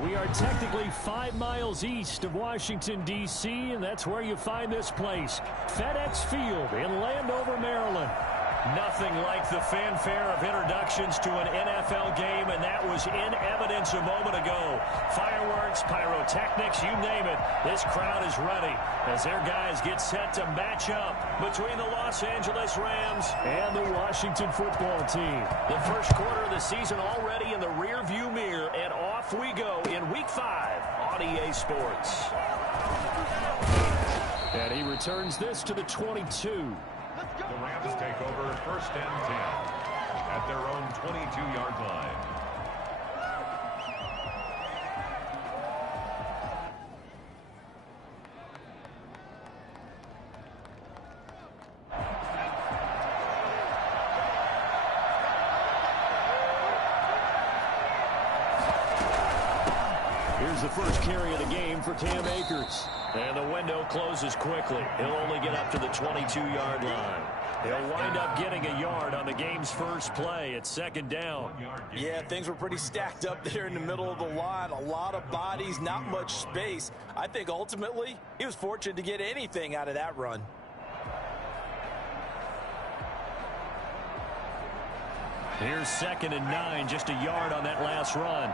We are technically 5 miles east of Washington, D.C., and that's where you find this place, FedEx Field in Landover, Maryland. Nothing like the fanfare of introductions to an NFL game, and that was in evidence a moment ago. Fireworks, pyrotechnics, you name it. This crowd is ready as their guys get set to match up between the Los Angeles Rams and the Washington football team. The first quarter of the season already in the rearview mirror, and off we go in Week 5 on EA Sports. And he returns this to the 22. The Rams take over 1st and 10 at their own 22-yard line. Here's the first carry of the game for Cam Akers. And the window closes quickly. He'll only get up to the 22-yard line. He'll wind up getting a yard on the game's first play. It's 2nd down. Yeah, things were pretty stacked up there in the middle of the line. A lot of bodies, not much space. I think ultimately he was fortunate to get anything out of that run. Here's 2nd and 9, just a yard on that last run.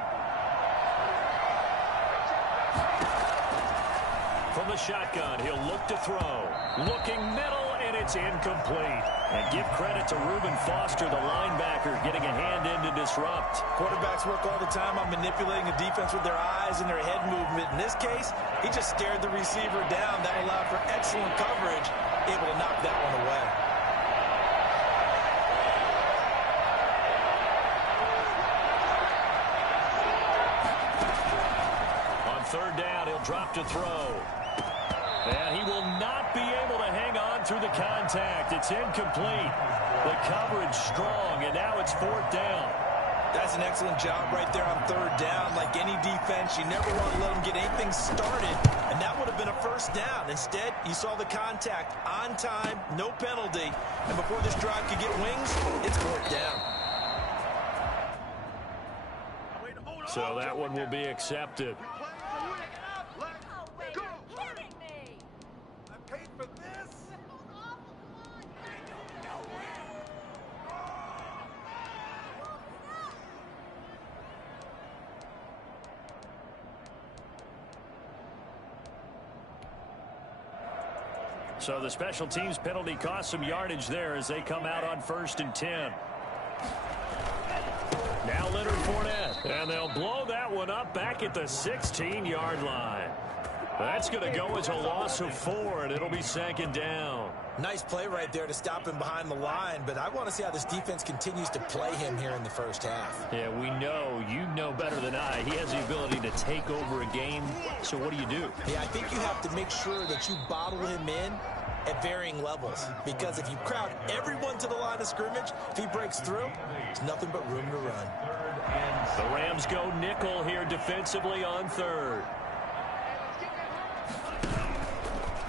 From the shotgun, he'll look to throw. Looking middle, and it's incomplete. And give credit to Reuben Foster, the linebacker, getting a hand in to disrupt. Quarterbacks work all the time on manipulating the defense with their eyes and their head movement. In this case, he just stared the receiver down. That allowed for excellent coverage, able to knock that one away. On 3rd down, he'll drop to throw. And he will not be able to hang on through the contact. It's incomplete. The coverage strong, and now it's 4th down. That's an excellent job right there on 3rd down. Like any defense, you never want to let them get anything started, and that would have been a 1st down. Instead, you saw the contact on time, no penalty, and before this drive could get wings, it's 4th down. So that one will be accepted. So the special teams penalty cost some yardage there as they come out on 1st and 10. Now Leonard Fournette, and they'll blow that one up back at the 16-yard line. That's going to go as a loss of 4, and it'll be 2nd down. Nice play right there to stop him behind the line, but I want to see how this defense continues to play him here in the 1st half. Yeah, we know. You know better than I. He has the ability to take over a game, so what do you do? Yeah, I think you have to make sure that you bottle him in at varying levels, because if you crowd everyone to the line of scrimmage, if he breaks through, there's nothing but room to run. The Rams go nickel here defensively on 3rd.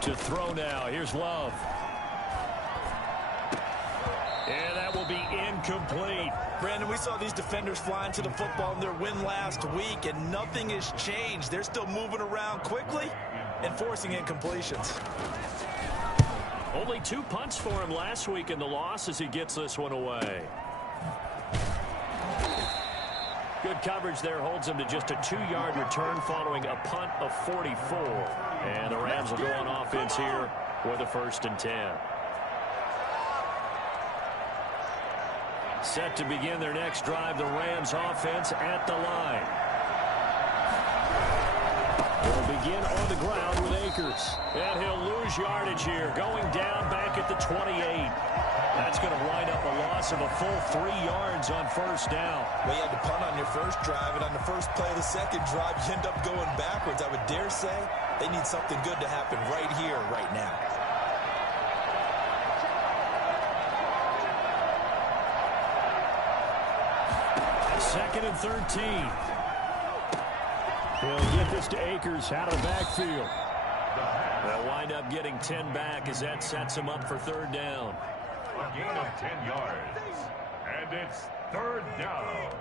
To throw now. Here's Love. And that will be incomplete. Brandon, we saw these defenders flying to the football in their win last week, and nothing has changed. They're still moving around quickly and forcing incompletions. Only 2 punts for him last week in the loss as he gets this one away. Good coverage there holds him to just a 2-yard return following a punt of 44. And the Rams will go on offense here with a 1st and 10. Set to begin their next drive, the Rams offense at the line. They'll begin on the ground with Akers. And he'll lose yardage here, going down back at the 28. That's going to wind up a loss of a full 3 yards on 1st down. Well, you had to punt on your first drive, and on the first play of the second drive, you end up going backwards. I would dare say they need something good to happen right here, right now. Second and 13. He'll get this to Akers out of the backfield. They'll wind up getting 10 back as that sets him up for 3rd down. A gain of 10 yards. And it's 3rd down.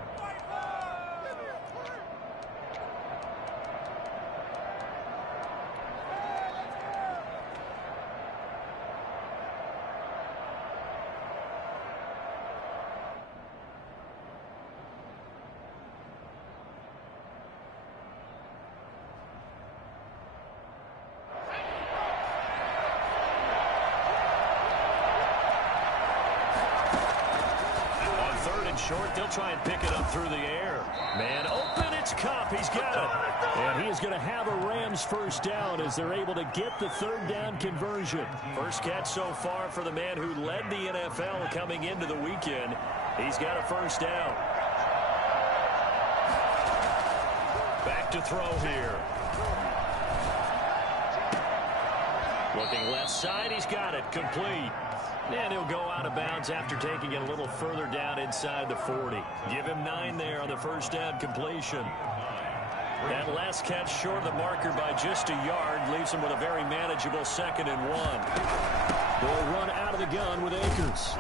short. They'll try and pick it up through the air. Man open, it's Cup. He's got it. And he is going to have a Rams first down as they're able to get the third down conversion. First catch so far for the man who led the NFL coming into the weekend. He's got a first down. Back to throw here. Looking left side, he's got it. Complete. And he'll go out of bounds after taking it a little further down inside the 40. Give him 9 there on the first down completion. That last catch short of the marker by just a yard leaves him with a very manageable 2nd and 1. They'll run out of the gun with Akers.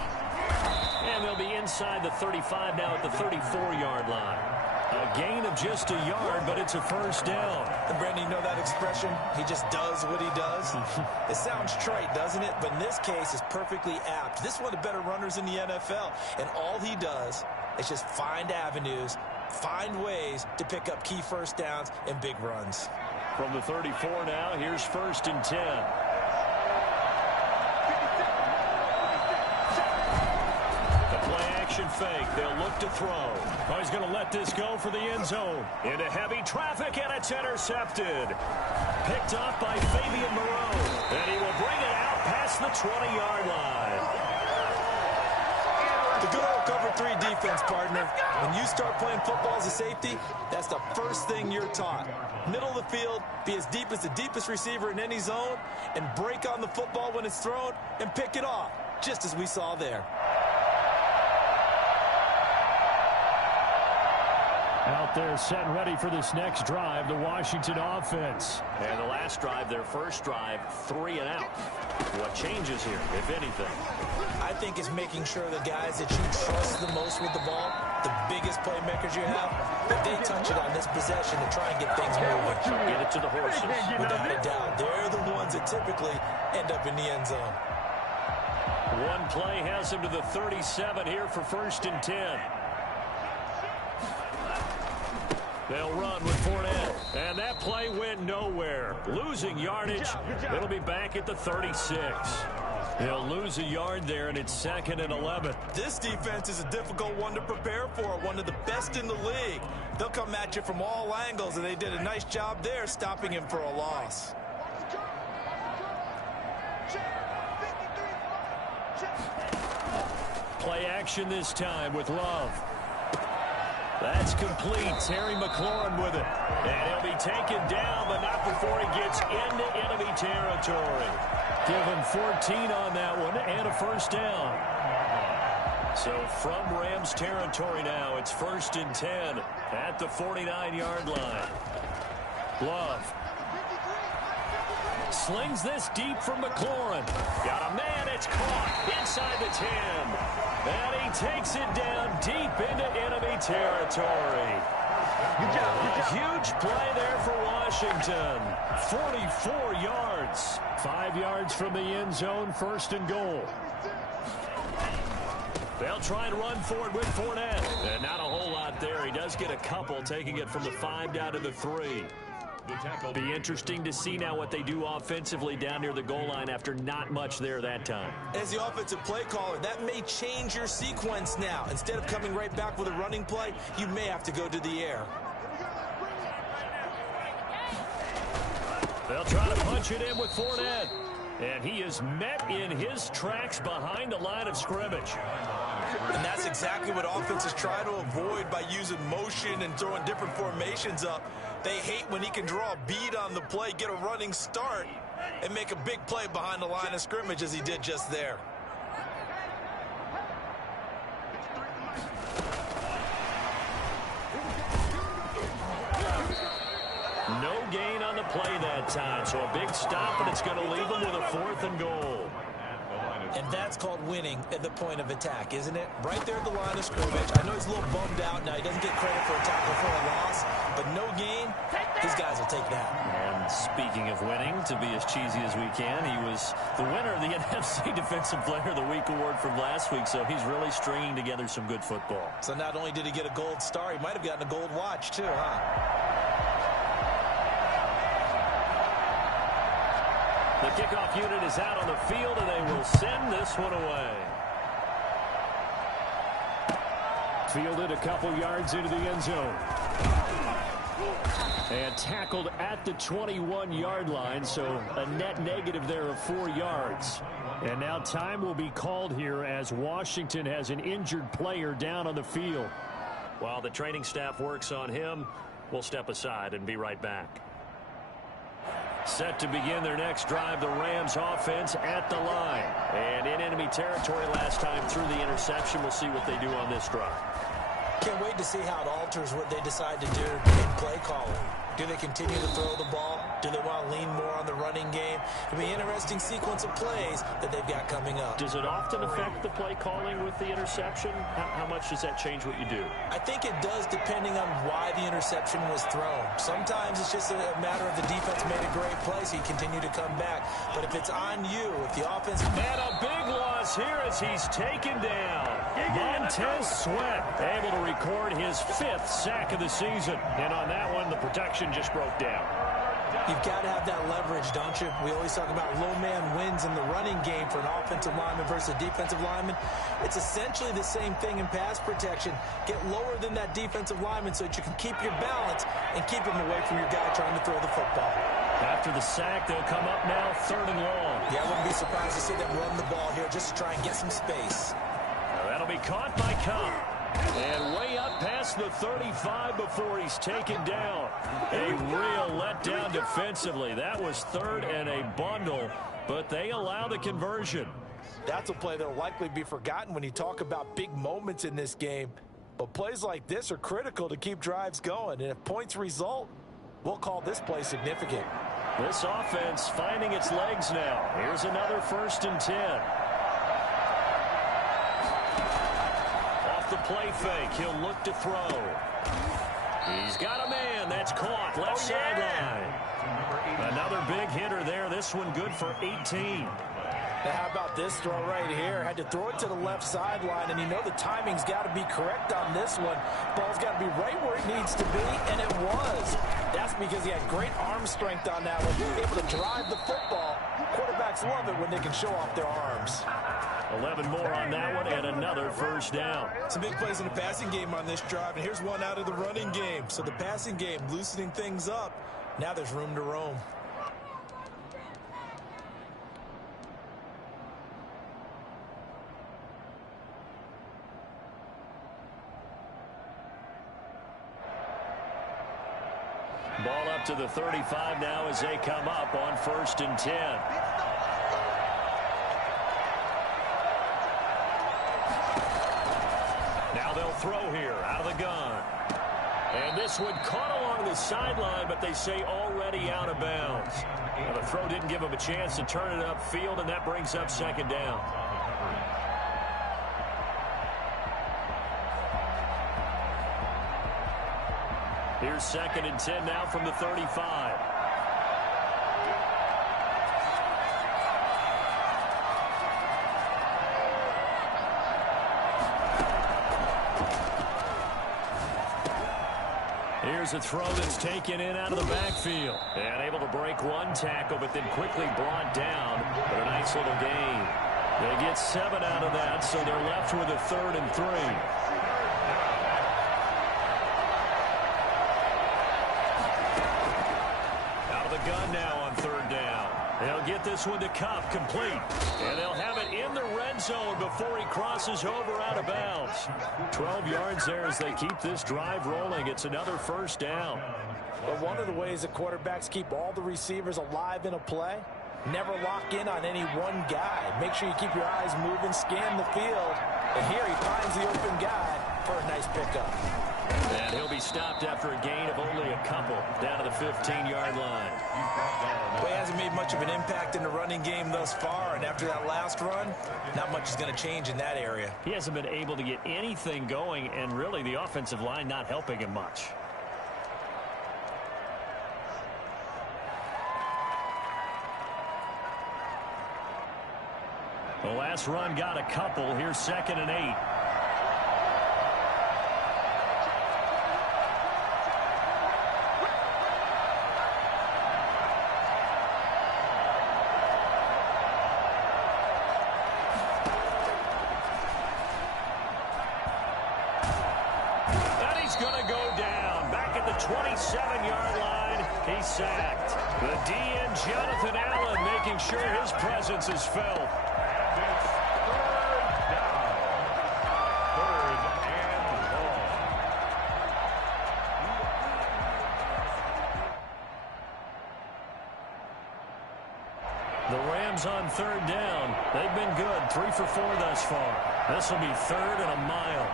And they'll be inside the 35 now at the 34-yard line. A gain of just a yard, but it's a first down. And Brandon, you know that expression? He just does what he does. It sounds trite, doesn't it? But in this case, it's perfectly apt. This is one of the better runners in the NFL. And all he does is just find avenues, find ways to pick up key first downs and big runs. From the 34 now, here's 1st and 10. Fake. They'll look to throw. Oh, he's going to let this go for the end zone. Into heavy traffic, and it's intercepted. Picked off by Fabian Moreau. And he will bring it out past the 20-yard line. The good old cover 3 defense, partner. When you start playing football as a safety, that's the first thing you're taught. Middle of the field, be as deep as the deepest receiver in any zone, and break on the football when it's thrown and pick it off, just as we saw there. Out there set and ready for this next drive, the Washington offense. And the last drive, their first drive, 3 and out. What changes here, if anything? I think it's making sure the guys that you trust the most with the ball, the biggest playmakers you have, that they touch it on this possession to try and get things moving. Get it to the horses. Without a doubt, they're the ones that typically end up in the end zone. One play has him to the 37 here for 1st and 10. They'll run with Fournette. And that play went nowhere. Losing yardage. It'll be back at the 36. They'll lose a yard there, and it's 2nd and 11. This defense is a difficult one to prepare for. One of the best in the league. They'll come at you from all angles, and they did a nice job there stopping him for a loss. Play action this time with Love. That's complete. Terry McLaurin with it. And he'll be taken down, but not before he gets into enemy territory. Give him 14 on that one and a first down. So from Rams territory now, it's 1st and 10 at the 49-yard line. Love. Slings this deep from McLaurin. Got a man, it's caught inside the 10. And he takes it down deep into enemy territory. A huge play there for Washington. 44 yards. 5 yards from the end zone, 1st and goal. They'll try and run forward with Fournette. And not a whole lot there. He does get a couple, taking it from the 5 down to the 3. Be interesting to see now what they do offensively down near the goal line after not much there that time. As the offensive play caller, that may change your sequence now. Instead of coming right back with a running play, you may have to go to the air. They'll try to punch it in with Fournette. And he is met in his tracks behind the line of scrimmage. And that's exactly what offenses try to avoid by using motion and throwing different formations up. They hate when he can draw a bead on the play, get a running start, and make a big play behind the line of scrimmage as he did just there. No gain on the play that time, so a big stop, and it's going to leave him with a 4th and goal. And that's called winning at the point of attack, isn't it? Right there at the line of scrimmage. I know he's a little bummed out now. He doesn't get credit for a tackle for a loss, but no gain, these guys will take that. And speaking of winning, to be as cheesy as we can, he was the winner of the NFC Defensive Player of the Week award from last week, so he's really stringing together some good football. So not only did he get a gold star, he might have gotten a gold watch too, huh? The kickoff unit is out on the field, and they will send this one away. Fielded a couple yards into the end zone. And tackled at the 21-yard line, so a net negative there of 4 yards. And now time will be called here as Washington has an injured player down on the field. While the training staff works on him, we'll step aside and be right back. Set to begin their next drive, the Rams offense at the line. And in enemy territory last time through the interception. We'll see what they do on this drive. Can't wait to see how it alters what they decide to do in play calling. Do they continue to throw the ball? Do they want to lean more on the running game? It'll be an interesting sequence of plays that they've got coming up. Does it often affect the play calling with the interception? How much does that change what you do? I think it does, depending on why the interception was thrown. Sometimes it's just a matter of the defense made a great play, so you continue to come back. But if it's on you, if the offense... And a big loss here as he's taken down. Montez Sweat able to record his 5th sack of the season. And on that one, the protection just broke down. You've got to have that leverage, don't you? We always talk about low man wins in the running game for an offensive lineman versus a defensive lineman. It's essentially the same thing in pass protection. Get lower than that defensive lineman so that you can keep your balance and keep him away from your guy trying to throw the football. After the sack, they'll come up now 3rd and long. Yeah, I wouldn't be surprised to see them run the ball here just to try and get some space. That'll be caught by Cobb. And way up past the 35 before he's taken down. A real letdown defensively. That was 3rd and a bundle, but they allow the conversion. That's a play that'll likely be forgotten when you talk about big moments in this game. But plays like this are critical to keep drives going. And if points result, we'll call this play significant. This offense finding its legs now. Here's another 1st and 10. The play fake. He'll look to throw. He's got a man. That's caught. Left sideline. Another big hitter there. This one good for 18. Now how about this throw right here? Had to throw it to the left sideline, and you know the timing's got to be correct on this one. Ball's got to be right where it needs to be, and it was. That's because he had great arm strength on that one. Able to drive the football. Quarterbacks love it when they can show off their arms. 11 more on that one, and another 1st down. Some big plays in the passing game on this drive, and here's one out of the running game. So the passing game loosening things up. Now there's room to roam. Ball up to the 35 now as they come up on 1st and 10. Now they'll throw here out of the gun. And this one caught along the sideline, but they say already out of bounds. Now the throw didn't give him a chance to turn it upfield, and that brings up 2nd down. Here's 2nd and 10 now from the 35. Here's a throw that's taken in out of the backfield. And able to break one tackle, but then quickly brought down. But a nice little gain. They get 7 out of that, so they're left with a 3rd and 3. Gun now on 3rd down. They'll get this one to Kupp, complete. And they'll have it in the red zone before he crosses over out of bounds. 12 yards there as they keep this drive rolling. It's another 1st down. But one of the ways that quarterbacks keep all the receivers alive in a play, never lock in on any one guy. Make sure you keep your eyes moving, scan the field. And here he finds the open guy for a nice pickup. And he'll be stopped after a gain of only a couple down to the 15-yard line. Well, he hasn't made much of an impact in the running game thus far, and after that last run, not much is going to change in that area. He hasn't been able to get anything going, and really the offensive line not helping him much. The last run got a couple. Here's 2nd and 8. 7-yard line. He's sacked. The DN, Jonathan Allen, making sure his presence is felt. And it's third down. Third and long. The Rams on third down. They've been good. 3 for 4 thus far. This will be 3rd and a mile.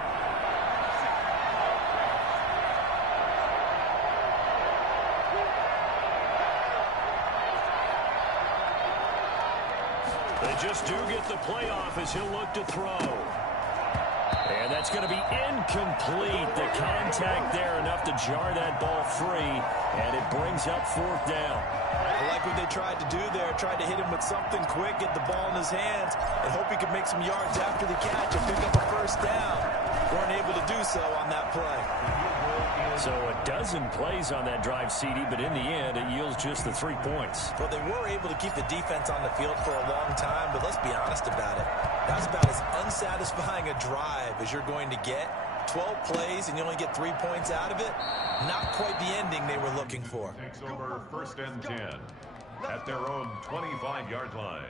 They just do get the playoff as he'll look to throw. And that's going to be incomplete. The contact there enough to jar that ball free, and it brings up 4th down. I like what they tried to do there. Tried to hit him with something quick, get the ball in his hands, and hope he could make some yards after the catch and pick up a 1st down. Weren't able to do so on that play. So a dozen plays on that drive, CD, but in the end, it yields just the 3 points. Well, they were able to keep the defense on the field for a long time, but let's be honest about it. That's about as unsatisfying a drive as you're going to get. 12 plays and you only get 3 points out of it. Not quite the ending they were looking for. Takes over 1st and 10 at their own 25-yard line.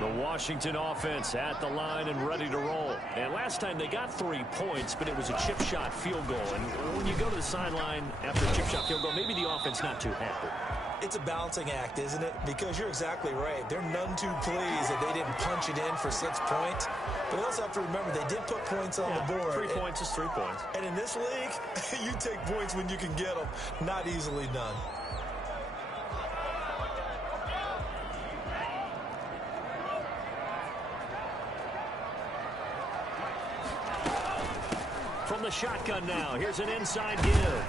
The Washington offense at the line and ready to roll. And last time they got 3 points, but it was a chip shot field goal. And when you go to the sideline after a chip shot field goal, maybe the offense not too happy. It's a balancing act, isn't it? Because you're exactly right. They're none too pleased that they didn't punch it in for 6 points. But you also have to remember they did put points on the board. 3 points is 3 points. And in this league, you take points when you can get them. Not easily done. From the shotgun now, here's an inside give.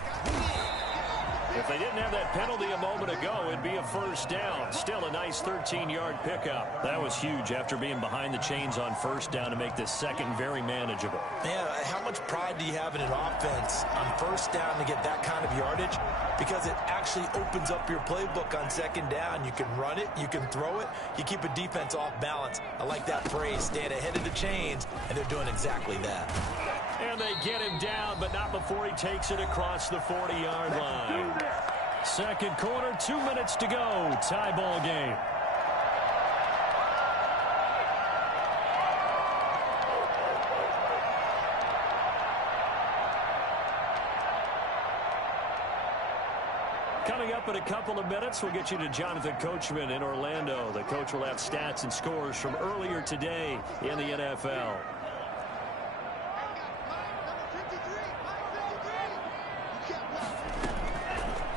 If they didn't have that penalty a moment ago, it'd be a 1st down. Still a nice 13-yard pickup. That was huge after being behind the chains on 1st down to make this 2nd very manageable. Yeah, how much pride do you have in an offense on 1st down to get that kind of yardage? Because it actually opens up your playbook on 2nd down. You can run it, you can throw it, you keep a defense off balance. I like that phrase, staying ahead of the chains, and they're doing exactly that. And they get him down, but not before he takes it across the 40-yard line. 2nd quarter, 2 minutes to go. Tie ball game. Coming up in a couple of minutes, we'll get you to Jonathan Coachman in Orlando. The coach will have stats and scores from earlier today in the NFL.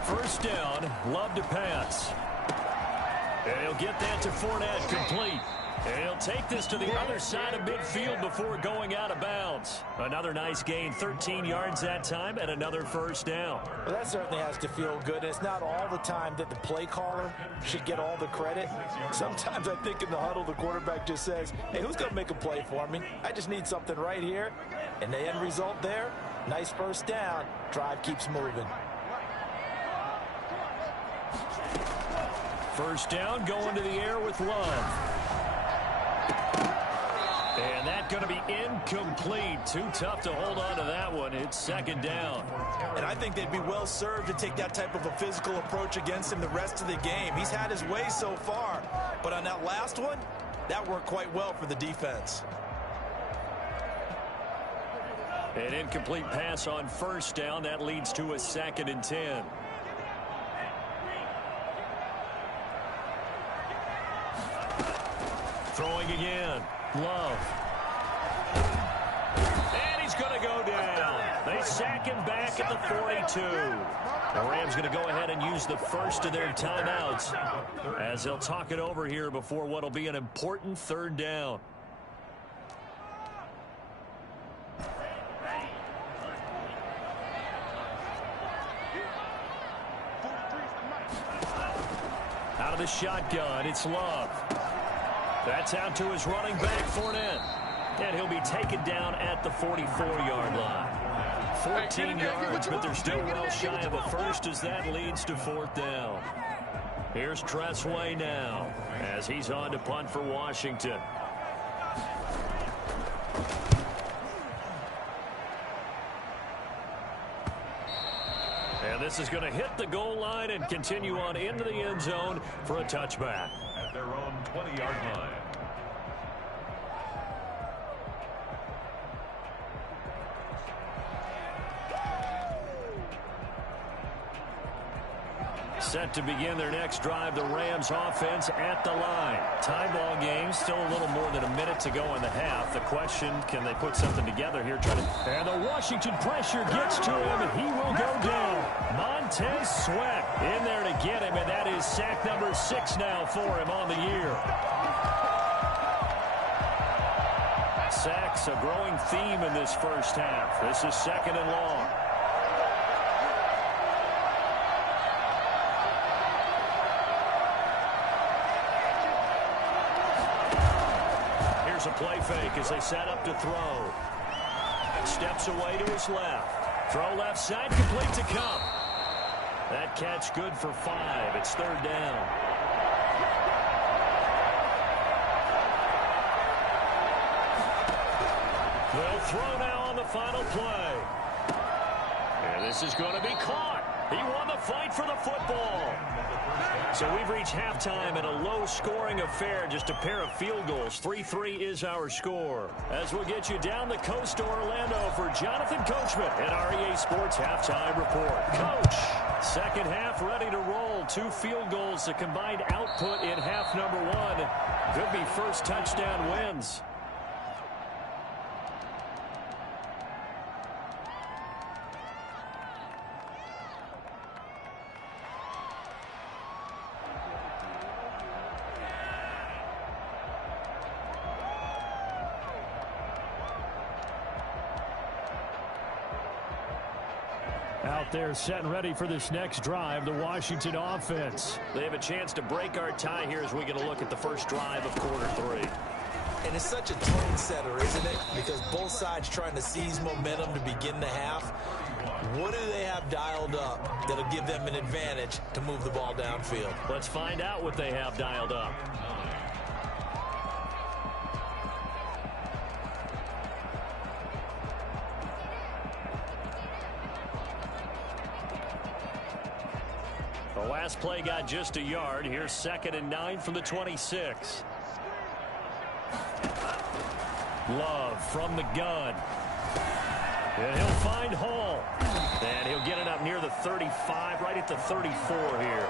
First down, Love to pass. And he'll get that to Fournette, complete. And he'll take this to the other side of midfield before going out of bounds. Another nice gain, 13 yards that time, and another 1st down. Well, that certainly has to feel good. And it's not all the time that the play caller should get all the credit. Sometimes I think in the huddle, the quarterback just says, hey, who's going to make a play for me? I just need something right here. And the end result there, nice 1st down. Drive keeps moving. 1st down, going to the air with Love. And that's going to be incomplete. Too tough to hold on to that one. It's 2nd down. And I think they'd be well served to take that type of a physical approach against him the rest of the game. He's had his way so far. But on that last one, that worked quite well for the defense. An incomplete pass on 1st down. That leads to a 2nd and 10. Throwing again. Love. And he's going to go down. They sack him back at the 42. The Rams going to go ahead and use the first of their timeouts as they'll talk it over here before what will be an important 3rd down. Out of the shotgun, it's Love. That's out to his running back, Fournette. And he'll be taken down at the 44-yard line. 14 yards, but they're still well shy of a first as that leads to 4th down. Here's Tressway now as he's on to punt for Washington. And this is going to hit the goal line and continue on into the end zone for a touchback. At their own 20-yard line. Set to begin their next drive, the Rams offense at the line. Tie ball game, still a little more than a minute to go in the half. The question, can they put something together here? And the Washington pressure gets to him, and he will go down. Montez Sweat in there to get him, and that is sack number 6 now for him on the year. Sacks, a growing theme in this first half. This is 2nd and long. A play fake as they set up to throw. Steps away to his left. Throw left side, complete to Cup. That catch good for 5. It's 3rd down. They'll throw now on the final play. And this is going to be caught. He won the fight for the football. So we've reached halftime in a low-scoring affair, just a pair of field goals. 3-3 is our score. As we'll get you down the coast to Orlando for Jonathan Coachman at our EA Sports Halftime Report. Coach, second half ready to roll. 2 field goals, the combined output in half number 1. Could be first touchdown wins. Out there set and ready for this next drive, the Washington offense. They have a chance to break our tie here as we get a look at the first drive of quarter 3. And it's such a tone setter, isn't it? Because both sides trying to seize momentum to begin the half. What do they have dialed up that'll give them an advantage to move the ball downfield? Let's find out what they have dialed up. The last play got just a yard. Here's 2nd and 9 from the 26. Love from the gun. And he'll find Hall. And he'll get it up near the 35, right at the 34 here.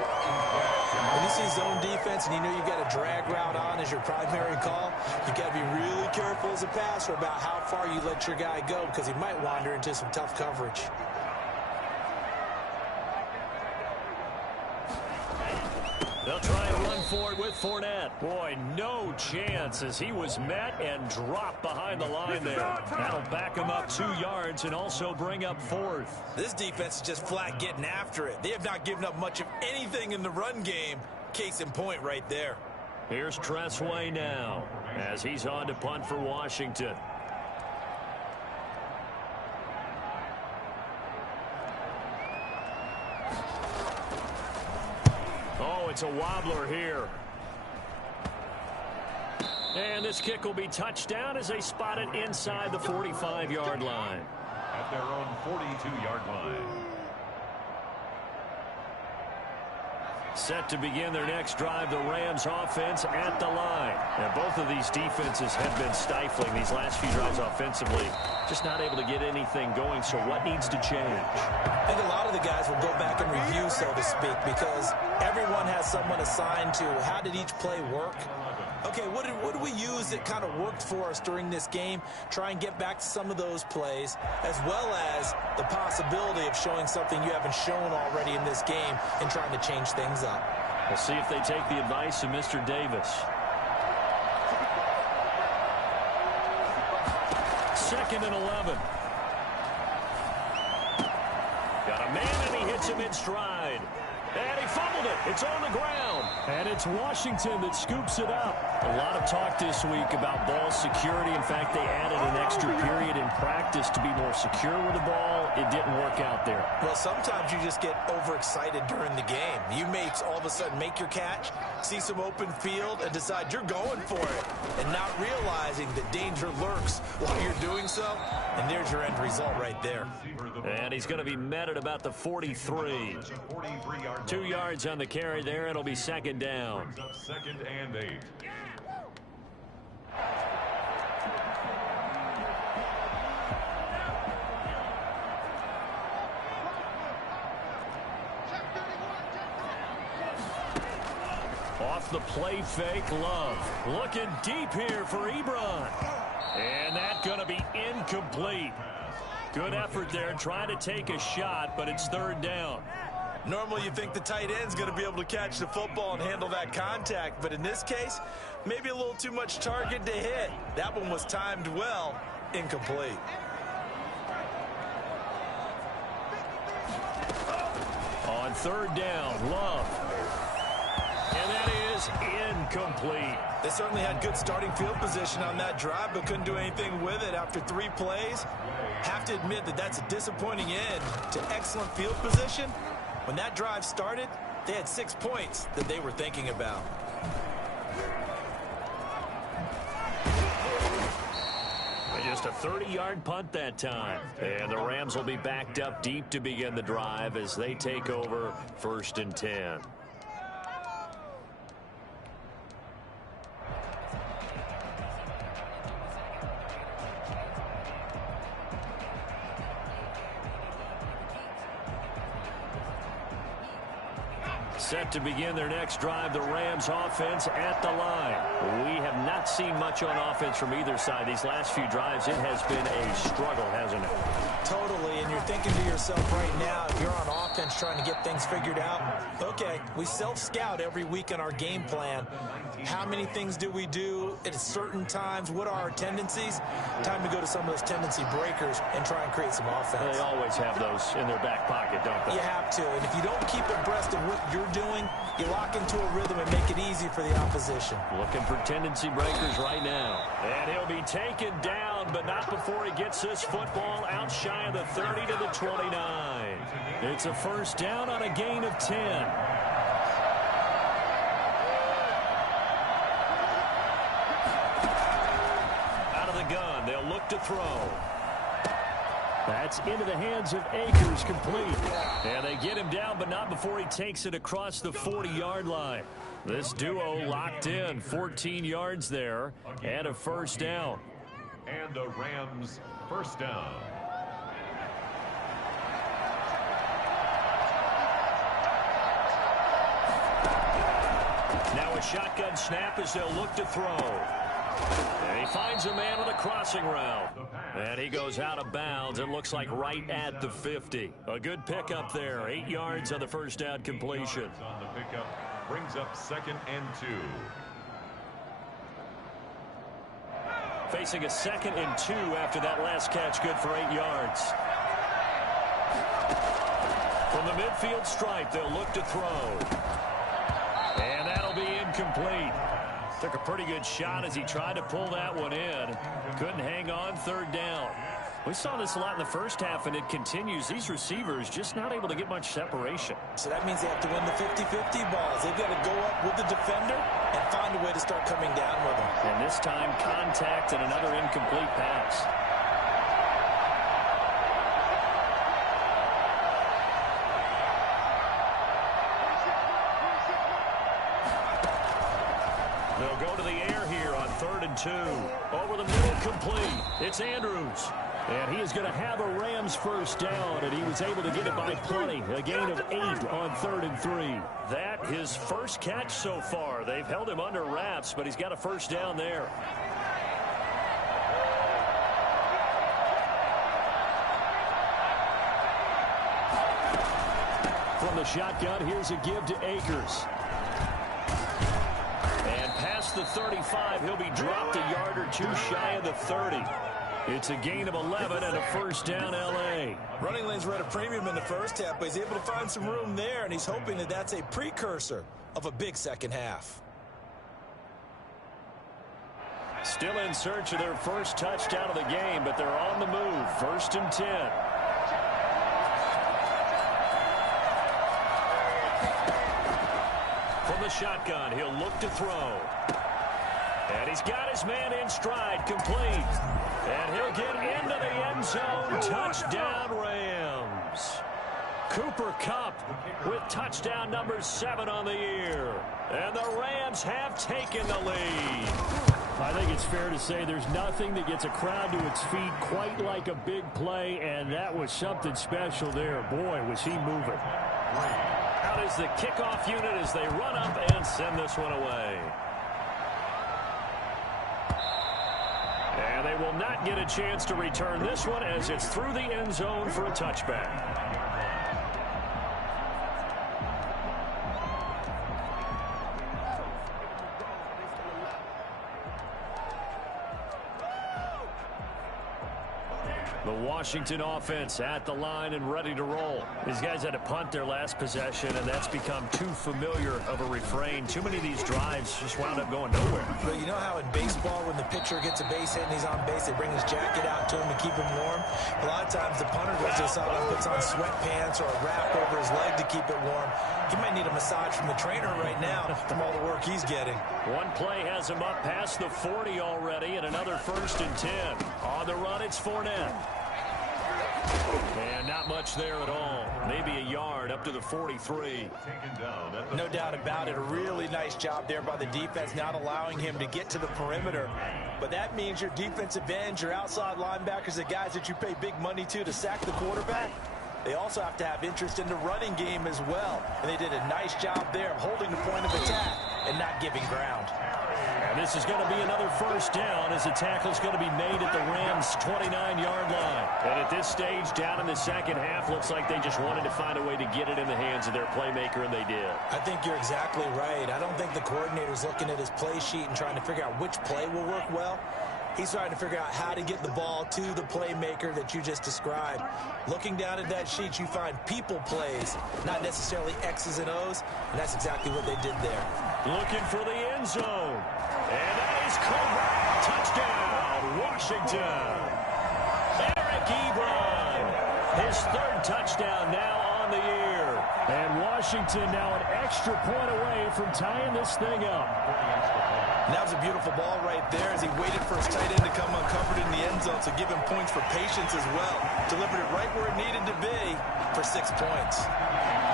When you see zone defense and you know you got a drag route on as your primary call, you got to be really careful as a passer about how far you let your guy go, because he might wander into some tough coverage. They'll try and run for it with Fournette. Boy, no chance as he was met and dropped behind the line there. That'll back him up 2 yards and also bring up 4th. This defense is just flat getting after it. They have not given up much of anything in the run game. Case in point right there. Here's Tressway now as he's on to punt for Washington. It's a wobbler here. And this kick will be touchdown as they spot it inside the 45-yard line. At their own 42-yard line. Set to begin their next drive, the Rams offense at the line. And both of these defenses have been stifling these last few drives offensively. Just not able to get anything going, so what needs to change? I think a lot of the guys will go back and review, so to speak, because everyone has someone assigned to how did each play work. Okay, what do we use that kind of worked for us during this game? Try and get back to some of those plays, as well as the possibility of showing something you haven't shown already in this game and trying to change things up. We'll see if they take the advice of Mr. Davis. 2nd and 11. Got a man and he hits him in stride. And he fumbled it. It's on the ground. And it's Washington that scoops it up. A lot of talk this week about ball security. In fact, they added an extra period in practice to be more secure with the ball. It didn't work out there. Well, sometimes you just get overexcited during the game. You may all of a sudden make your catch, see some open field, and decide you're going for it, and not realizing that danger lurks while you're doing so. And there's your end result right there. And he's going to be met at about the 43. 2 yards on the carry there. It'll be second down. Second and 8. Off the play fake, Love. Looking deep here for Ebron. And that's going to be incomplete. Good effort there, trying to take a shot, but it's third down. Normally you think the tight end's going to be able to catch the football and handle that contact, but in this case, maybe a little too much target to hit. That one was timed well, incomplete. On third down, Love. And that is incomplete. They certainly had good starting field position on that drive, but couldn't do anything with it after 3 plays. Have to admit that that's a disappointing end to excellent field position. When that drive started, they had 6 points that they were thinking about. And just a 30-yard punt that time. And the Rams will be backed up deep to begin the drive as they take over 1st and 10. Set to begin their next drive, the Rams offense at the line. We have not seen much on offense from either side. These last few drives, it has been a struggle, hasn't it? Totally, and you're thinking to yourself right now, if you're on offense trying to get things figured out, okay, we self-scout every week in our game plan. How many things do we do at certain times? What are our tendencies? Time to go to some of those tendency breakers and try and create some offense. They always have those in their back pocket, don't they? You have to, and if you don't keep abreast of what you're doing, you lock into a rhythm and make it easy for the opposition. Looking for tendency breakers right now. And he'll be taken down, but not before he gets this football out shy of the 30 to the 29. It's a first down on a gain of 10. Out of the gun, they'll look to throw. That's into the hands of Akers, complete. And they get him down, but not before he takes it across the 40-yard line. This duo locked in, 14 yards there, and a first down. And the Rams first down. Now a shotgun snap as they'll look to throw. And he finds a man on the crossing route. And he goes out of bounds. It looks like right at the 50. A good pickup there. 8 yards on the first down completion. On the pickup brings up 2nd and 2. Facing a 2nd and 2 after that last catch. Good for 8 yards. From the midfield stripe, they'll look to throw. And that'll be incomplete. Took a pretty good shot as he tried to pull that one in. Couldn't hang on, third down. We saw this a lot in the first half, and it continues. These receivers just not able to get much separation. So that means they have to win the 50-50 balls. They've got to go up with the defender and find a way to start coming down with them. And this time, contact and another incomplete pass. They'll go to the air here on 3rd and 2. Over the middle, complete. It's Andrews. And he is going to have a Rams first down, and he was able to get it by plenty. A gain of 8 on 3rd and 3. That his first catch so far. They've held him under wraps, but he's got a first down there. From the shotgun, here's a give to Akers. And past the 35, he'll be dropped a yard or two shy of the 30. It's a gain of 11 and a first down, L.A. Running lanes were at a premium in the first half, but he's able to find some room there, and he's hoping that that's a precursor of a big second half. Still in search of their first touchdown of the game, but they're on the move. 1st and 10. From the shotgun, he'll look to throw. And he's got his man in stride, complete. And he'll get into the end zone. Touchdown, Rams. Cooper Kupp with touchdown number 7 on the year. And the Rams have taken the lead. I think it's fair to say there's nothing that gets a crowd to its feet quite like a big play, and that was something special there. Boy, was he moving. Out is the kickoff unit as they run up and send this one away. And they will not get a chance to return this one as it's through the end zone for a touchback. The Washington offense at the line and ready to roll. These guys had to punt their last possession, and that's become too familiar of a refrain. Too many of these drives just wound up going nowhere. But you know how in baseball, when the pitcher gets a base hit and he's on base, they bring his jacket out to him to keep him warm? A lot of times the punter goes to the sideline, puts on sweatpants or a wrap over his leg to keep it warm. He might need a massage from the trainer right now from all the work he's getting. One play has him up past the 40 already, and another 1st and 10. On the run, it's Fournette. And not much there at all. Maybe a yard up to the 43. No doubt about it. A really nice job there by the defense, not allowing him to get to the perimeter. But that means your defensive ends, your outside linebackers, the guys that you pay big money to sack the quarterback, they also have to have interest in the running game as well. And they did a nice job there of holding the point of attack and not giving ground. And this is going to be another first down as the tackle's going to be made at the Rams' 29-yard line. And at this stage, down in the second half, looks like they just wanted to find a way to get it in the hands of their playmaker, and they did. I think you're exactly right. I don't think the coordinator's looking at his play sheet and trying to figure out which play will work well. He's trying to figure out how to get the ball to the playmaker that you just described. Looking down at that sheet, you find people plays, not necessarily X's and O's, and that's exactly what they did there. Looking for the end zone. And that is correct. Touchdown, Washington. Eric Ebron, his 3rd touchdown now on the year. And Washington now an extra point away from tying this thing up. And that was a beautiful ball right there as he waited for his tight end to come uncovered in the end zone, so give him points for patience as well. Delivered it right where it needed to be for 6 points.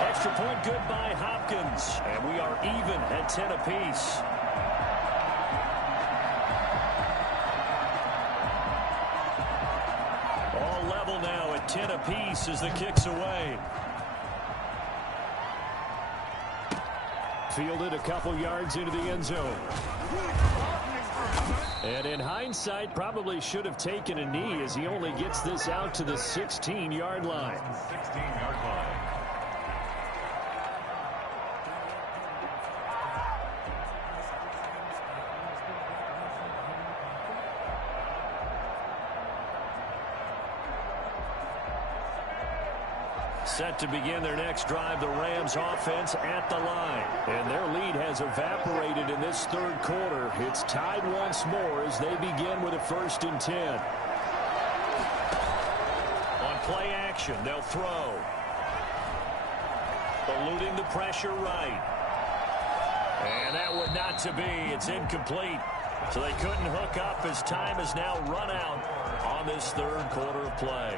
Extra point good by Hopkins. And we are even at 10 apiece. All level now at 10 apiece as the kick's away. Fielded a couple yards into the end zone. And in hindsight, probably should have taken a knee as he only gets this out to the 16-yard line. 16-yard line. Set to begin their next drive, the Rams offense at the line. And their lead has evaporated in this 3rd quarter. It's tied once more as they begin with a 1st and 10. On play action, they'll throw. Eluding the pressure right. And that would not to be. It's incomplete. So they couldn't hook up as time is now run out on this 3rd quarter of play.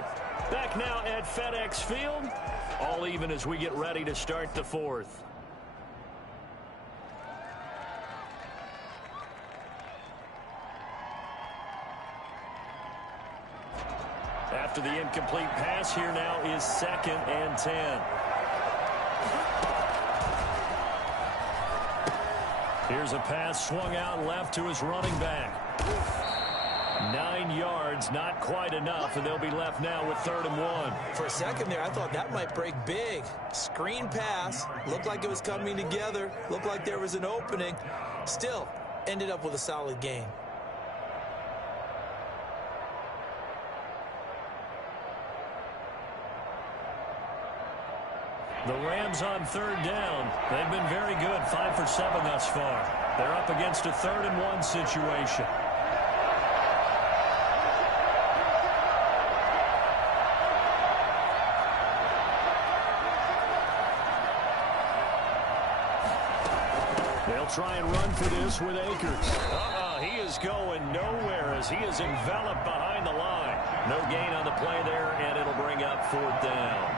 Back now at FedEx Field. All even as we get ready to start the 4th. After the incomplete pass, here now is 2nd and 10. Here's a pass swung out left to his running back. 9 yards, not quite enough, and they'll be left now with 3rd and 1. For a second there, I thought that might break big. Screen pass, looked like it was coming together, looked like there was an opening. Still, ended up with a solid gain. The Rams on third down. They've been very good, 5 for 7 thus far. They're up against a 3rd-and-1 situation. They'll try and run for this with Akers. He is going nowhere as he is enveloped behind the line. No gain on the play there, and it'll bring up 4th down.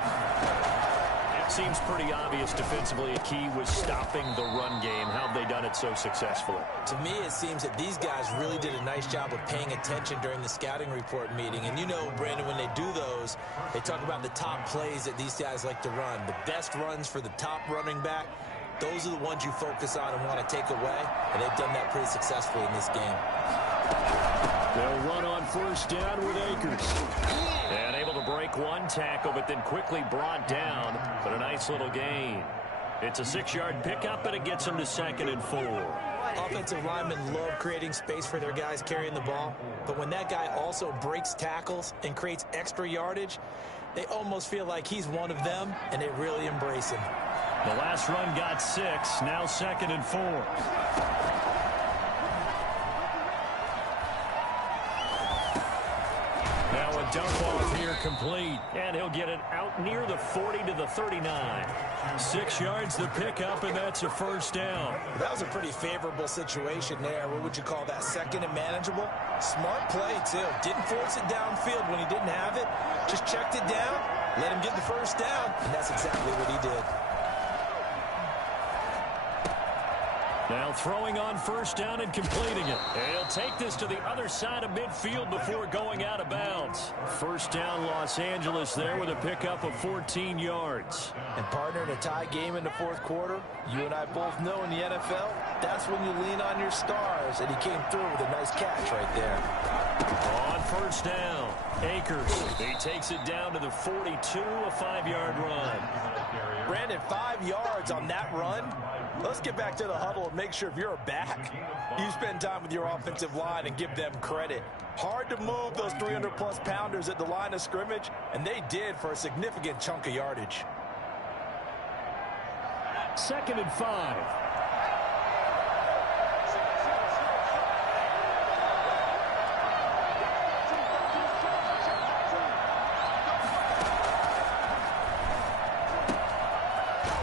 It seems pretty obvious defensively a key was stopping the run game. How have they done it so successfully? To me, it seems that these guys really did a nice job of paying attention during the scouting report meeting. And you know, Brandon, when they do those, they talk about the top plays that these guys like to run. The best runs for the top running back. Those are the ones you focus on and want to take away, and they've done that pretty successfully in this game. They'll run on 1st down with Akers. And able to break one tackle, but then quickly brought down. But a nice little gain. It's a 6-yard pickup, and it gets them to 2nd and 4. Offensive linemen love creating space for their guys carrying the ball, but when that guy also breaks tackles and creates extra yardage, they almost feel like he's one of them, and they really embrace him. The last run got 6, now 2nd and 4. Now a dump off here complete, and he'll get it out near the 40 to the 39. 6 yards the pickup, and that's a 1st down. That was a pretty favorable situation there. What would you call that? 2nd and manageable? Smart play, too. Didn't force it downfield when he didn't have it. Just checked it down, let him get the 1st down, and that's exactly what he did. Now throwing on 1st down and completing it. And he'll take this to the other side of midfield before going out of bounds. 1st down Los Angeles there with a pickup of 14 yards. And partner, in a tie game in the 4th quarter, you and I both know in the NFL, that's when you lean on your stars. And he came through with a nice catch right there. On 1st down, Akers. He takes it down to the 42, a 5-yard run. Brandon, 5 yards on that run. Let's get back to the huddle and make sure if you're a back, you spend time with your offensive line and give them credit. Hard to move those 300-plus pounders at the line of scrimmage, and they did for a significant chunk of yardage. 2nd and 5.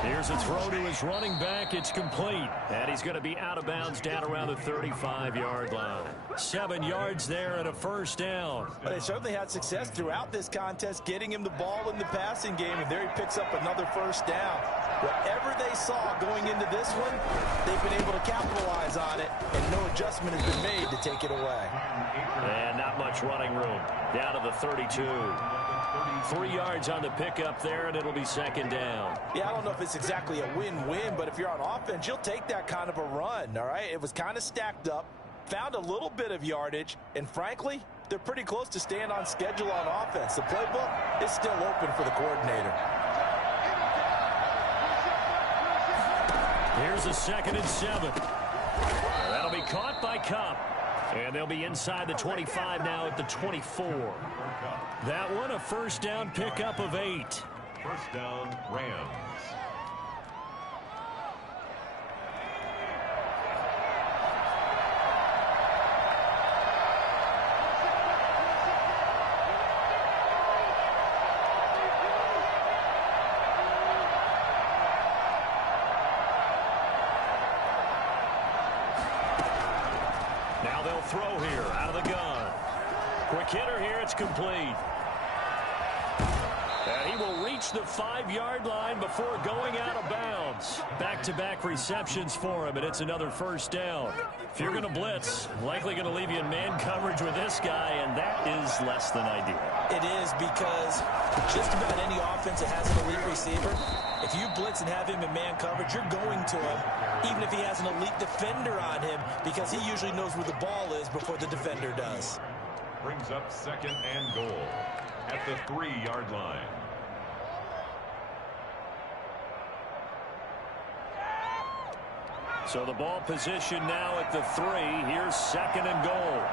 Here's a throw to his running back. It's complete. And he's going to be out of bounds down around the 35-yard line. 7 yards there and a 1st down. But they certainly had success throughout this contest getting him the ball in the passing game, and there he picks up another 1st down. Whatever they saw going into this one, they've been able to capitalize on it, and no adjustment has been made to take it away. And not much running room. Down to the 32. 3 yards on the pickup there, and it'll be 2nd down. Yeah, I don't know if it's exactly a win-win, but if you're on offense, you'll take that kind of a run, all right? It was kind of stacked up, found a little bit of yardage, and frankly, they're pretty close to staying on schedule on offense. The playbook is still open for the coordinator. Here's a 2nd and 7. That'll be caught by Cup. And they'll be inside the 25 now at the 24. That one, a 1st down pickup of 8. 1st down, Rams. Now they'll throw here out of the gun. Quick hitter here, it's complete. And he will reach the 5-yard line before going out of bounds. Back-to-back receptions for him, and it's another 1st down. If you're going to blitz, likely going to leave you in man coverage with this guy, and that is less than ideal. It is, because just about any offense that has an elite receiver, if you blitz and have him in man coverage, you're going to him, even if he has an elite defender on him, because he usually knows where the ball is before the defender does. Brings up 2nd and goal at the 3-yard line. So the ball position now at the 3. Here's 2nd and goal.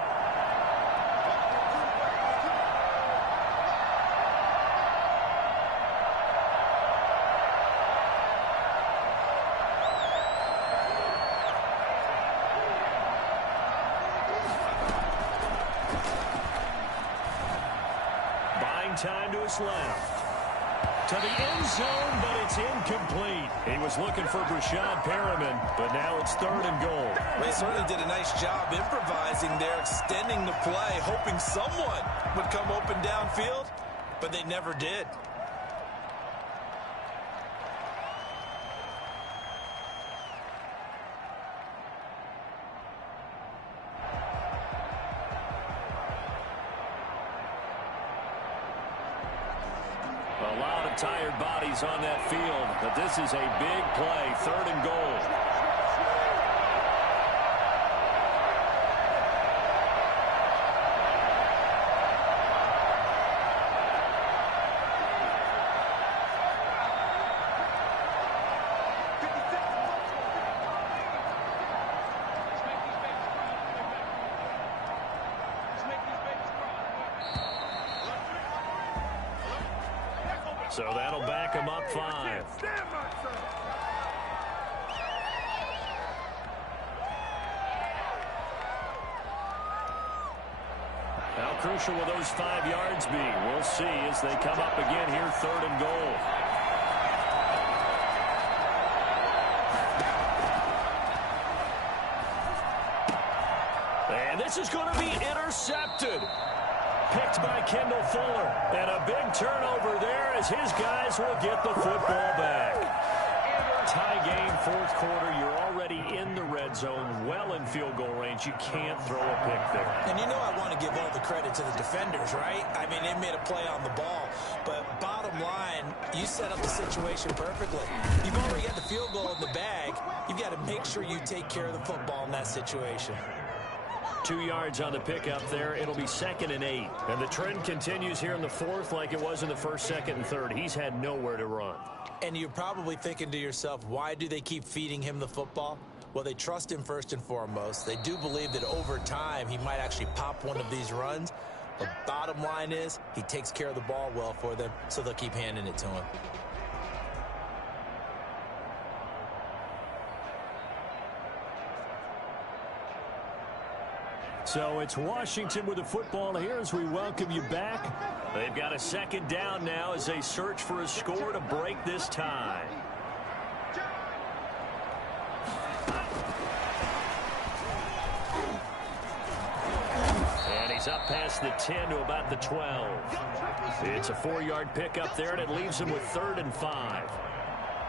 time to his left. To the end zone, but it's incomplete. He was looking for Brashad Perriman, but now it's 3rd and goal. They certainly did a nice job improvising there, extending the play, hoping someone would come open downfield, but they never did. A lot of tired bodies on that field, but this is a big play, 3rd and goal. So that'll back him up 5. How crucial will those 5 yards be? We'll see as they come up again here, 3rd and goal. And this is going to be intercepted. Picked by Kendall Fuller. And a big turnover there as his guys will get the football back. Tie game, 4th quarter. You're already in the red zone, well in field goal range. You can't throw a pick there. And you know I want to give all the credit to the defenders, right? I mean, they made a play on the ball. But bottom line, you set up the situation perfectly. You've already got the field goal in the bag. You've got to make sure you take care of the football in that situation. 2 yards on the pickup there. It'll be 2nd and 8. And the trend continues here in the 4th like it was in the 1st, 2nd, and 3rd. He's had nowhere to run. And you're probably thinking to yourself, why do they keep feeding him the football? Well, they trust him first and foremost. They do believe that over time he might actually pop one of these runs. The bottom line is he takes care of the ball well for them, so they'll keep handing it to him. So it's Washington with the football here as we welcome you back. They've got a 2nd down now as they search for a score to break this tie. And he's up past the 10 to about the 12. It's a 4-yard pickup there, and it leaves him with 3rd and 5.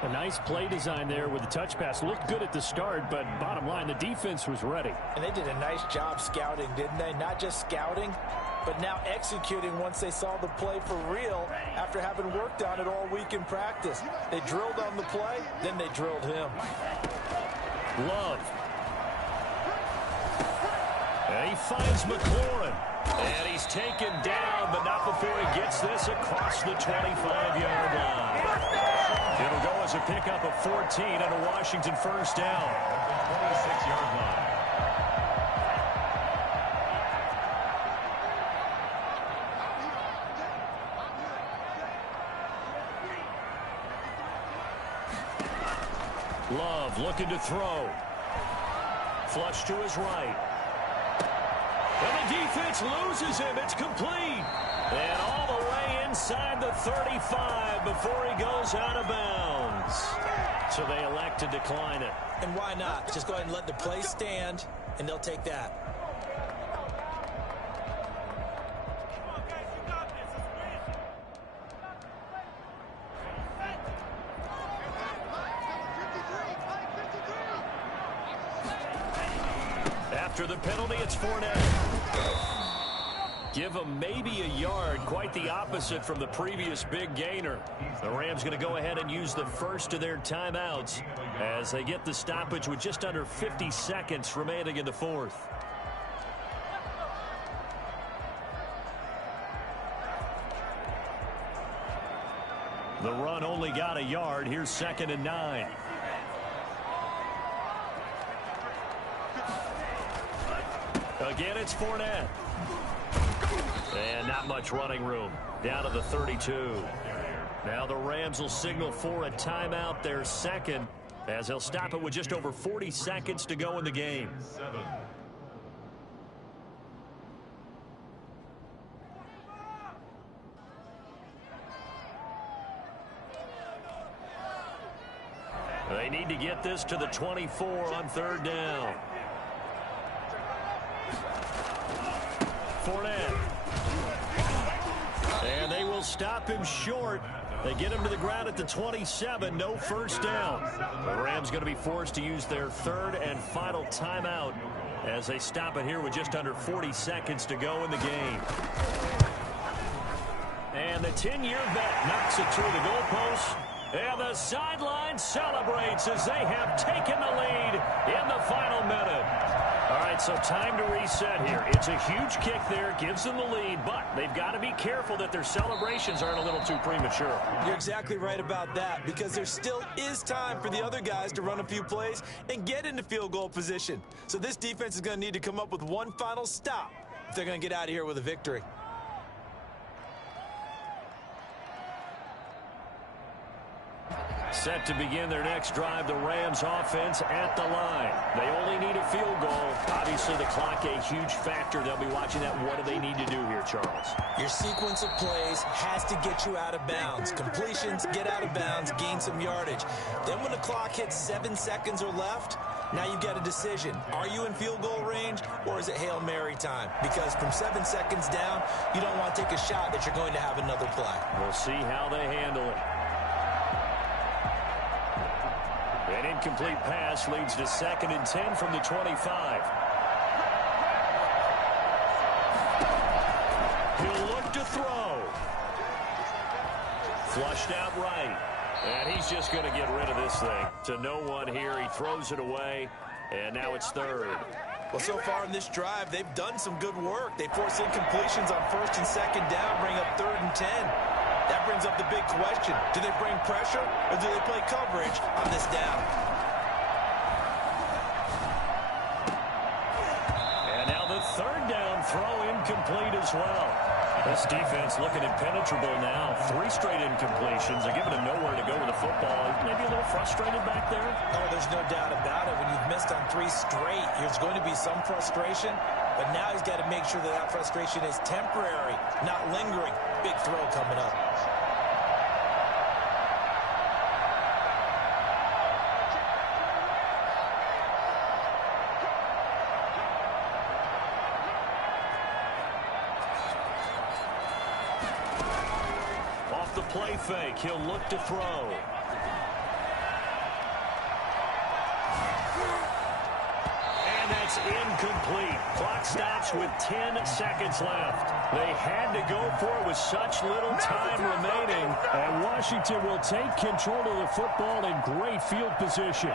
A nice play design there with the touch pass. Looked good at the start, but bottom line, the defense was ready. And they did a nice job scouting, didn't they? Not just scouting, but now executing once they saw the play for real after having worked on it all week in practice. They drilled on the play, then they drilled him. Love. And he finds McLaurin. And he's taken down, but not before he gets this across the 25-yard line. It'll go as a pickup of 14 and a Washington 1st down. 26-yard line. Love looking to throw. Flush to his right. And the defense loses him. It's complete. And all the way inside the 35 before he goes out of bounds. So they elect to decline it. And why not? Just go ahead and let the play stand, and they'll take that. After the penalty, it's Fournette. Give him maybe a yard, quite the opposite from the previous big gainer. The Rams going to go ahead and use the first of their timeouts as they get the stoppage with just under 50 seconds remaining in the 4th. The run only got a yard. Here's 2nd and 9. Again, it's Fournette. And not much running room. Down to the 32. Now the Rams will signal for a timeout, their 2nd, as they'll stop it with just over 40 seconds to go in the game. They need to get this to the 24 on third down. Fournette. And they will stop him short. They get him to the ground at the 27. No first down. The Rams going to be forced to use their third and final timeout as they stop it here with just under 40 seconds to go in the game. And the 10-year vet knocks it through the goalpost. And the sideline celebrates as they have taken the lead in the final minute. All right, so time to reset here. It's a huge kick there, gives them the lead, but they've got to be careful that their celebrations aren't a little too premature. You're exactly right about that, because there still is time for the other guys to run a few plays and get into field goal position. So this defense is going to need to come up with one final stop if they're going to get out of here with a victory. Set to begin their next drive, the Rams offense at the line. They only need a field goal. Obviously, the clock a huge factor. They'll be watching that. What do they need to do here, Charles? Your sequence of plays has to get you out of bounds. Completions, get out of bounds, gain some yardage. Then when the clock hits 7 seconds or left, now you've got a decision. Are you in field goal range, or is it Hail Mary time? Because from 7 seconds down, you don't want to take a shot that you're going to have another play. We'll see how they handle it. An incomplete pass leads to 2nd and 10 from the 25. He'll look to throw. Flushed out right. And he's just going to get rid of this thing. To no one here. He throws it away. And now it's 3rd. Well, so far in this drive, they've done some good work. They force incompletions on 1st and 2nd down, bring up 3rd and 10. That brings up the big question. Do they bring pressure, or do they play coverage on this down? And now the 3rd down throw incomplete as well. This defense looking impenetrable now. 3 straight incompletions. They're giving him nowhere to go with the football. Maybe a little frustrated back there? Oh, there's no doubt about it. When you've missed on 3 straight, there's going to be some frustration. But now he's got to make sure that that frustration is temporary, not lingering. Big throw coming up. Off the play fake, he'll look to throw. That's incomplete. Clock stops with 10 seconds left. They had to go for it with such little time remaining. And Washington will take control of the football in great field position.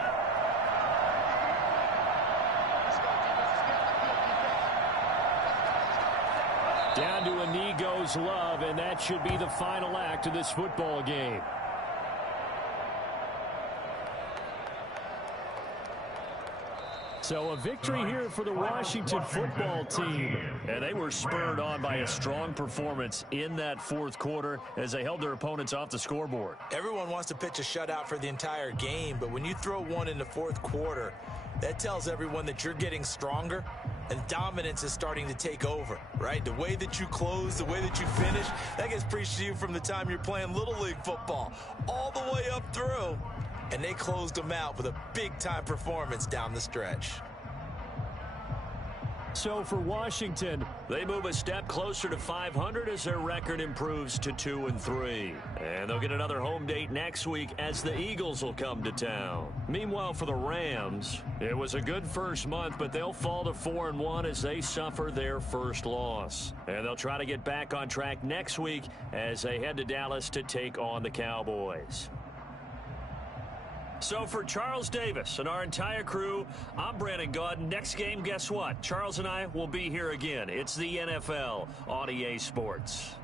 Down to a knee goes Love, and that should be the final act of this football game. So a victory here for the Washington football team. And they were spurred on by a strong performance in that 4th quarter as they held their opponents off the scoreboard. Everyone wants to pitch a shutout for the entire game, but when you throw one in the 4th quarter, that tells everyone that you're getting stronger and dominance is starting to take over, right? The way that you close, the way that you finish, that gets preached to you from the time you're playing Little League football all the way up through. And they closed them out with a big-time performance down the stretch. So for Washington, they move a step closer to 500 as their record improves to 2-3. And they'll get another home date next week as the Eagles will come to town. Meanwhile, for the Rams, it was a good first month, but they'll fall to 4-1 as they suffer their first loss. And they'll try to get back on track next week as they head to Dallas to take on the Cowboys. So for Charles Davis and our entire crew, I'm Brandon Gaudin. Next game, guess what? Charles and I will be here again. It's the NFL on EA Sports.